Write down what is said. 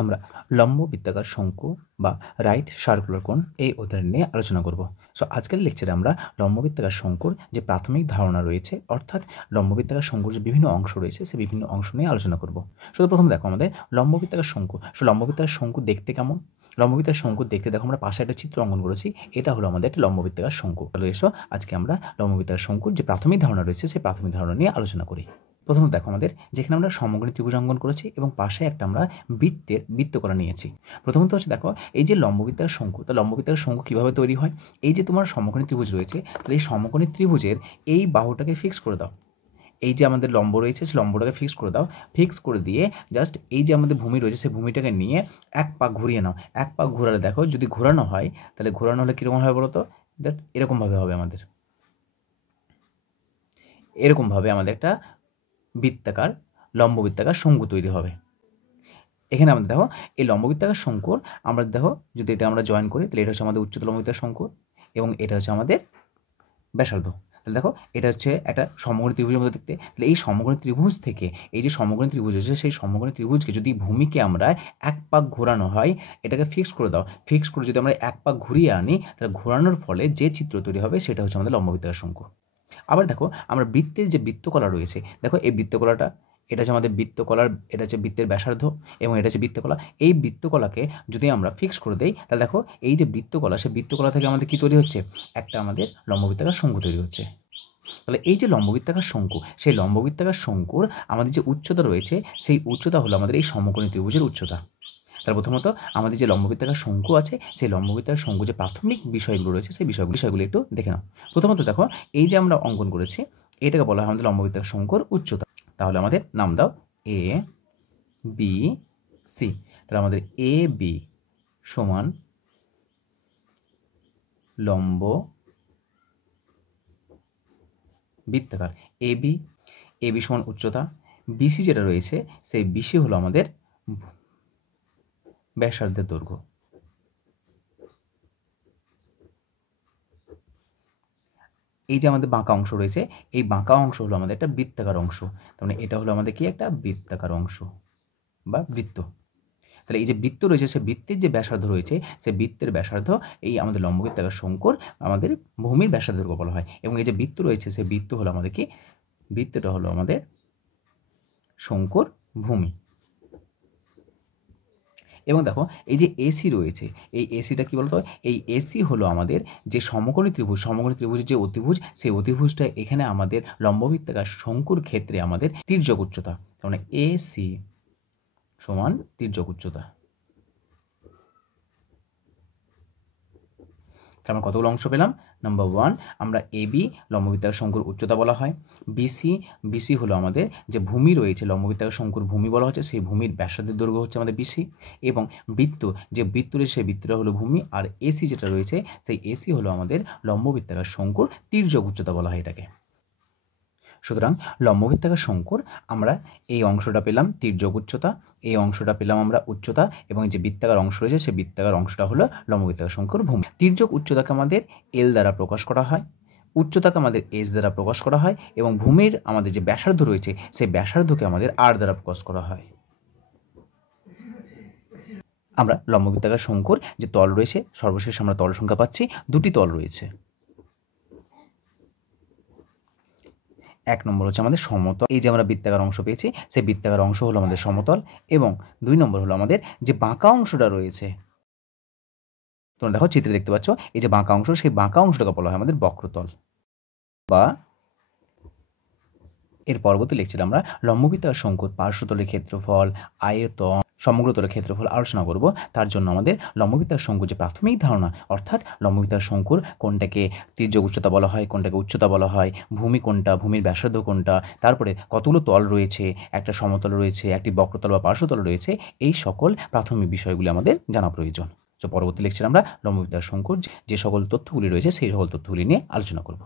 আমরা লম্ব বৃত্তাকার শঙ্কু বা রাইট সার্কুলার কোণ এই অধ্যায় নিয়ে আলোচনা করব। সো আজকের লেকচারে আমরা লম্ব বৃত্তাকার শঙ্কুর যে প্রাথমিক ধারণা রয়েছে, অর্থাৎ লম্ব বৃত্তাকার শঙ্কুর যে বিভিন্ন অংশ রয়েছে সেই বিভিন্ন অংশ নিয়ে আলোচনা করব। শুধু প্রথমে দেখো আমাদের লম্ব বৃত্তাকার শঙ্কু। সো লম্ব বৃত্তাকার শঙ্কু দেখতে কেমন? লম্ব বৃত্তাকার শঙ্কু দেখতে দেখো আমরা পাশে একটা চিত্র অঙ্কন করেছি, এটা হলো আমাদের একটা লম্ব বৃত্তাকার শঙ্কু। তাহলে এসো আজকে আমরা লম্ব বৃত্তাকার শঙ্কুর যে প্রাথমিক ধারণা রয়েছে সেই প্রাথমিক ধারণা নিয়ে আলোচনা করি। প্রথমে দেখো আমাদের যেখানে আমরা সমকোণী ত্রিভুজ অঙ্কন করেছি এবং পাশে একটা আমরা বৃত্ত করা নিয়েছি। প্রথমত হচ্ছে দেখো এই যে লম্ব বৃত্তাকার শঙ্কু, তো লম্ব বৃত্তাকার শঙ্কু কীভাবে তৈরি হয়? এই যে তোমার সমকোণী ত্রিভুজ রয়েছে, তাহলে এই সমকোণী ত্রিভুজের এই বাহুটাকে ফিক্স করে দাও। এই যে আমাদের লম্ব রয়েছে সেই লম্বটাকে ফিক্স করে দাও। ফিক্স করে দিয়ে জাস্ট এই যে আমাদের ভূমি রয়েছে সেই ভূমিটাকে নিয়ে এক পাক ঘুরিয়ে নাও। এক পাক ঘোরালে দেখো যদি ঘোরানো হয় তাহলে ঘোরানো হলে কীরকম হবে বলো তো? দ্যাট এরকমভাবে হবে আমাদের, এরকমভাবে আমাদের একটা বৃত্তাকার লম্ব বৃত্তাকার শঙ্কু তৈরি হবে। এখানে আমাদের দেখো এই লম্ব বৃত্তাকার শঙ্কুর আমরা দেখো যদি এটা আমরা জয়েন করি তাহলে এটা হচ্ছে আমাদের উচ্চতর লম্ব বৃত্তাকার শঙ্কু এবং এটা হচ্ছে আমাদের ব্যাসার্ধ। তাহলে দেখো এটা হচ্ছে একটা সমকোণী ত্রিভুজের মধ্যে দেখতে। তাহলে এই সমকোণী ত্রিভুজ থেকে এই যে সমকোণী ত্রিভুজ আছে সেই সমকোণী ত্রিভুজকে যদি ভূমিকে আমরা এক পাক ঘোরানো হয়, এটাকে ফিক্স করে দাও। ফিক্স করে যদি আমরা এক পাক ঘুরিয়ে আনি তাহলে ঘোরানোর ফলে যে চিত্র তৈরি হবে সেটা হচ্ছে আমাদের লম্ব বৃত্তাকার শঙ্কু। আবার দেখো আমরা বৃত্তের যে বৃত্তকলা রয়েছে, দেখো এই বৃত্তকলাটা, এটা হচ্ছে আমাদের বৃত্তকলার, এটা হচ্ছে বৃত্তের ব্যাসার্ধ এবং এটা হচ্ছে বৃত্তকলা। এই বৃত্তকলাকে যদি আমরা ফিক্স করে দেই তাহলে দেখো এই যে বৃত্তকলা, সেই বৃত্তকলা থেকে আমাদের কী তৈরি হচ্ছে? একটা আমাদের লম্ববৃত্তাকার শঙ্কু তৈরি হচ্ছে। তাহলে এই যে লম্ববৃত্তাকার শঙ্কু, সেই লম্ববৃত্তাকার শঙ্কুর আমাদের যে উচ্চতা রয়েছে সেই উচ্চতা হলো আমাদের এই সমকোণী ত্রিভুজের উচ্চতা। তার প্রথমত আমাদের যে লম্ববৃত্তাকার শঙ্কু আছে সেই লম্ববৃত্তাকার শঙ্কু যে প্রাথমিক বিষয়গুলো রয়েছে সেই বিষয়গুলো একটু দেখে নাও। প্রথমত দেখো এই যে আমরা অঙ্কন করেছি এটাকে বলা হয় আমাদের লম্ববৃত্তাকার শঙ্কুর উচ্চতা। তাহলে আমাদের নাম দাও এ বি সি। তাহলে আমাদের এ বি সমান লম্ব বৃত্তাকার এ বি সমান উচ্চতা, বিসি যেটা রয়েছে সেই বিসি হলো আমাদের ব্যাসার্ধের দৈর্ঘ্য। এই যে আমাদের বাঁকা অংশ রয়েছে এই বাঁকা অংশ হলো আমাদের একটা বৃত্তাকার অংশ। তার মানে এটা হলো আমাদের কি একটা বৃত্তাকার অংশ বা বৃত্ত। তাহলে এই যে বৃত্ত রয়েছে সেই বৃত্তের যে ব্যাসার্ধ রয়েছে সেই বৃত্তের ব্যাসার্ধ এই আমাদের লম্ব বৃত্তাকার শঙ্কুর আমাদের ভূমির ব্যাসার্ধ বলা হয়। এবং এই যে বৃত্ত রয়েছে সেই বৃত্ত হলো আমাদের কি, বৃত্তটা হলো আমাদের শঙ্কুর ভূমি। এবং দেখো এই যে এসি রয়েছে এই এসিটা কী বলতো? এই এসি হলো আমাদের যে সমকোণী ত্রিভুজের যে অতিভুজ সেই অতিভুজটা এখানে আমাদের লম্ববৃত্তাকার শঙ্কুর ক্ষেত্রে আমাদের তির্যক উচ্চতা। তার মানে এসি সমান তির্যক উচ্চতা। আমরা কতগুলো অংশ পেলাম? নাম্বার 1 আমরা এবি লম্ববৃত্তাকার শঙ্কুর উচ্চতা বলা হয়। বিসি হলো আমাদের যে ভূমি রয়েছে লম্ববৃত্তাকার শঙ্কুর ভূমি বলা হচ্ছে, সেই ভূমির ব্যাসার্ধের দৈর্ঘ্য হচ্ছে আমাদের বিসি। এবং বৃত্ত রয়েছে সেই বৃত্তটা হলো ভূমি। আর এসি যেটা রয়েছে সেই এসি হলো আমাদের লম্ববৃত্তাকার শঙ্কুর তির্যক উচ্চতা বলা হয় এটাকে। সুতরাং লম্ববৃত্তাকার শঙ্কুর আমরা এই অংশটা পেলাম তির্যক উচ্চতা, এই অংশটা পেলাম আমরা উচ্চতা, এবং যে বৃত্তাকার অংশ রয়েছে সেই বৃত্তাকার অংশটা হলো লম্ববৃত্তাকার শঙ্কুর ভূমি। তির্যক উচ্চতাকে আমাদের এল দ্বারা প্রকাশ করা হয়, উচ্চতাকে আমাদের এস দ্বারা প্রকাশ করা হয়, এবং ভূমির আমাদের যে ব্যাসার্ধ রয়েছে সেই ব্যাসার্ধকে আমাদের আর দ্বারা প্রকাশ করা হয়। আমরা লম্ববৃত্তাকার শঙ্কুর যে তল রয়েছে, সর্বশেষ আমরা তল সংখ্যা পাচ্ছি, দুটি তল রয়েছে। এক নম্বর হচ্ছে আমাদের সমতল, এই যে আমরা বৃত্তাকার অংশ পেয়েছি সেই বৃত্তাকার অংশ হলো আমাদের সমতল। এবং 2 নম্বর হলো আমাদের যে বাঁকা অংশটা রয়েছে, তোমরা দেখো চিত্রে দেখতে পাচ্ছ এই যে বাঁকা অংশ, সেই বাঁকা অংশটাকে বলা হয় আমাদের বক্রতল। বা এর পরবর্তী লেকচারে আমরা লম্ববৃত্তাকার শঙ্কুর পার্শ্বতলের ক্ষেত্রফল, আয়তন, সমগ্রতলের ক্ষেত্রফল আলোচনা করব। তার জন্য আমাদের লম্ববৃত্তাকার শঙ্কুর যে প্রাথমিক ধারণা, অর্থাৎ লম্ববৃত্তাকার শঙ্কুর কোনটাকে তির্যক উচ্চতা বলা হয়, কোনটাকে উচ্চতা বলা হয়, ভূমি কোনটা, ভূমির ব্যাসার্ধ কোনটা, তারপরে কতগুলো তল রয়েছে, একটা সমতল রয়েছে, একটি বক্রতল বা পার্শ্বতল রয়েছে, এই সকল প্রাথমিক বিষয়গুলি আমাদের জানা প্রয়োজন। তো পরবর্তী লেকচারে আমরা লম্ববৃত্তাকার শঙ্কুর যে সকল তথ্যগুলি রয়েছে সেই সকল তথ্যগুলি নিয়ে আলোচনা করব।